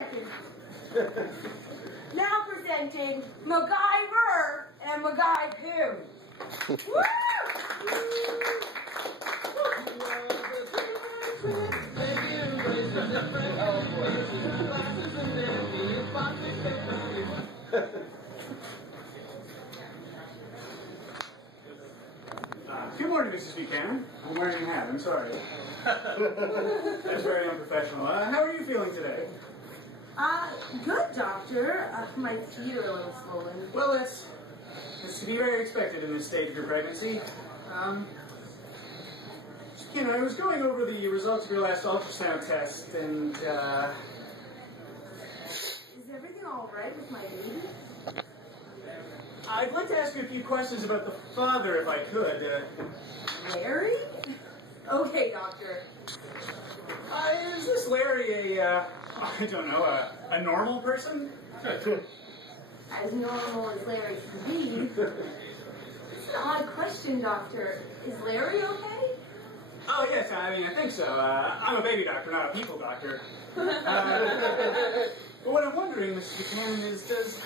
Now presenting MacGyver and Macgyvhim. Woo! Good morning, Mrs. Buchanan. I'm wearing a hat. I'm sorry. That's very unprofessional. How are you feeling today? Good, doctor. My feet are a little swollen. Well, that's to be very expected in this stage of your pregnancy. I was going over the results of your last ultrasound test, and, Is everything all right with my baby? I'd like to ask you a few questions about the father, if I could. Larry? Okay, doctor. Is this Larry a normal person? As normal as Larry can be. It's an odd question, doctor. Is Larry okay? Oh, yes, I think so. I'm a baby doctor, not a people doctor. But what I'm wondering, Mr. Buchanan, is does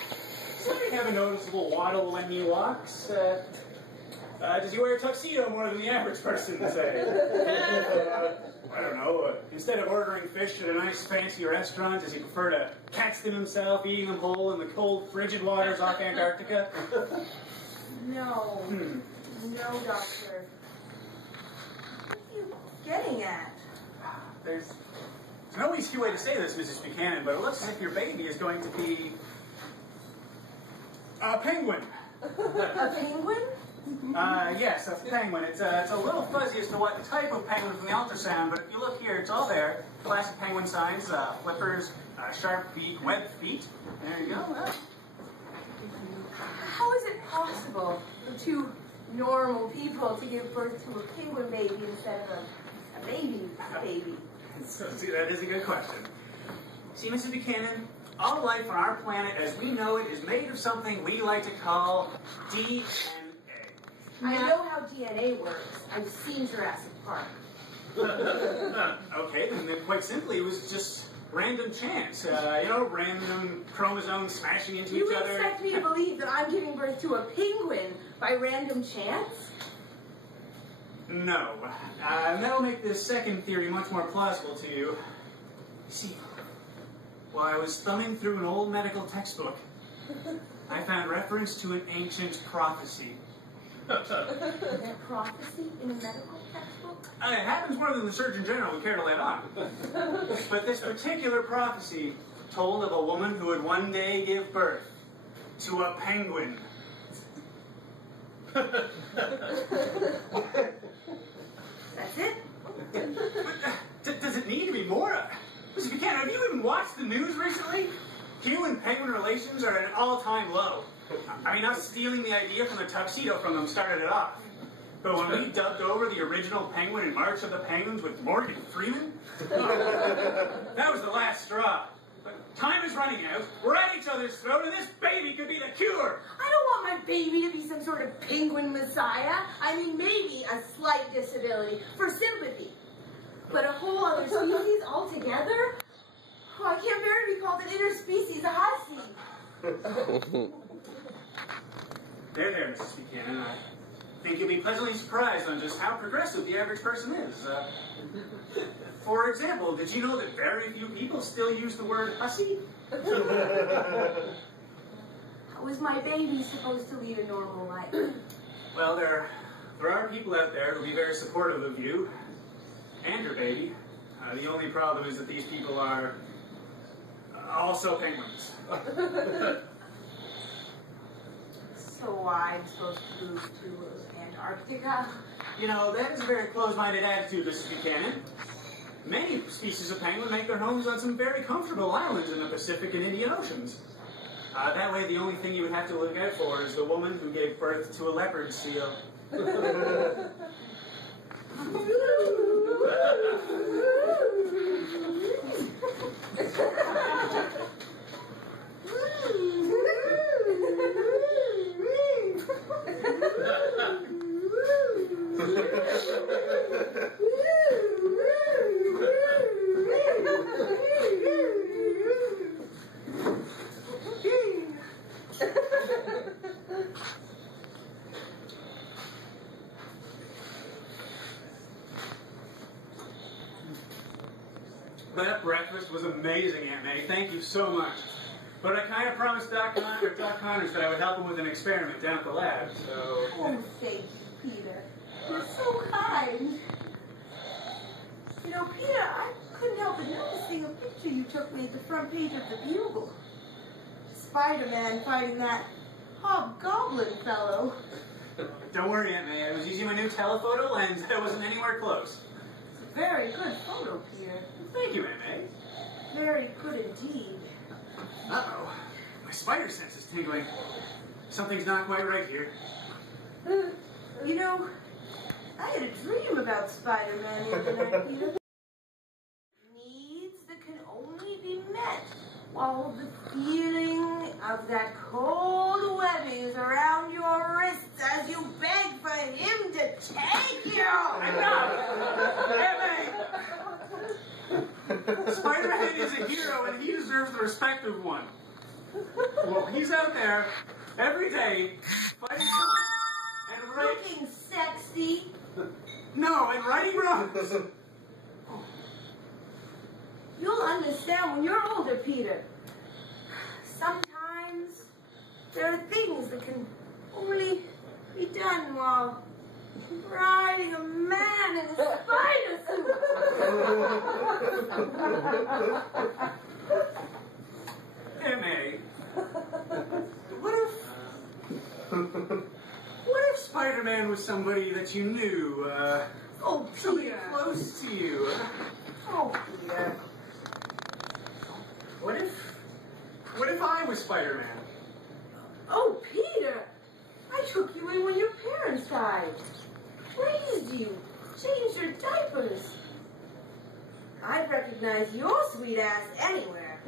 Larry have a noticeable waddle when he walks? Does he wear a tuxedo more than the average person, say? I don't know, instead of ordering fish at a nice fancy restaurant, does he prefer to catch them himself, eating them whole in the cold, frigid waters off Antarctica? No. No, doctor. What are you getting at? There's no easy way to say this, Mrs. Buchanan, but it looks as if your baby is going to be a penguin. A penguin? Yes, a penguin. It's a little fuzzy as to what type of penguin from the ultrasound, but if you look here, it's all there. Classic penguin signs, flippers, sharp beak, webbed feet. There you go. How is it possible for two normal people to give birth to a penguin baby instead of a baby? See, that is a good question. See, Mrs. Buchanan, all life on our planet as we know it is made of something we like to call DNA. I know how DNA works. I've seen Jurassic Park. Okay, then quite simply, it was just random chance. Random chromosomes smashing into each other. You expect me to believe that I'm giving birth to a penguin by random chance? No. That'll make this second theory much more plausible to you. See, while I was thumbing through an old medical textbook, I found reference to an ancient prophecy. A prophecy in a medical textbook? It happens more than the Surgeon General would care to let on. But this particular prophecy told of a woman who would one day give birth to a penguin. That's it? Does it need to be more? Mr. Buchanan, have you even watched the news recently? Human-penguin relations are at an all-time low. I mean, us stealing the idea from the tuxedo from them started it off. But when we dubbed over the original Penguin in March of the Penguins with Morgan Freeman, that was the last straw. But time is running out. We're at each other's throat, and this baby could be the cure. I don't want my baby to be some sort of penguin messiah. I mean, maybe a slight disability for sympathy. But a whole other species altogether? Oh, I can't bear to be called an interspecies hussy. There, Mrs. Buchanan. I think you'll be pleasantly surprised on just how progressive the average person is. For example, did you know that very few people still use the word hussy? How is my baby supposed to lead a normal life? Well, there are people out there who'll be very supportive of you and your baby. The only problem is that these people are also penguins. So I'm supposed to move to Antarctica? You know, that is a very closed-minded attitude, Mrs. Buchanan. Many species of penguin make their homes on some very comfortable islands in the Pacific and Indian Oceans. That way, the only thing you would have to look out for is the woman who gave birth to a leopard seal. Sketchfest was amazing, Aunt May. Thank you so much. But I kind of promised Doc Connors that I would help him with an experiment down at the lab, so... Oh, thank you, Peter. You're so kind. You know, Peter, I couldn't help but noticing a picture you took me at the front page of the Bugle. Spider-Man fighting that hobgoblin fellow. Don't worry, Aunt May. I was using my new telephoto lens. I wasn't anywhere close. It's a very good photo, Peter. Thank you, Aunt May. Very good indeed. Uh-oh. My spider sense is tingling. Something's not quite right here. You know, I had a dream about Spider-Man the other night, Peter. Needs that can only be met while the feeling of that cold webbing is around your wrists as you beg for him to take you. Enough! Aunt May! Spider-Man is a hero and he deserves the respect of one. Well, he's out there every day fighting crime and Looking sexy. No, and righting wrongs. You'll understand when you're older, Peter. Sometimes there are things that can only be done while riding a man in a spider suit. Aunt May, what if Spider-Man was somebody that you knew, Oh, somebody Peter. close to you? Oh, Peter. What if I was Spider-Man? Oh, Peter. I took you in when your parents died. Raised you. Changed your diapers. I'd recognize your sweet ass anywhere.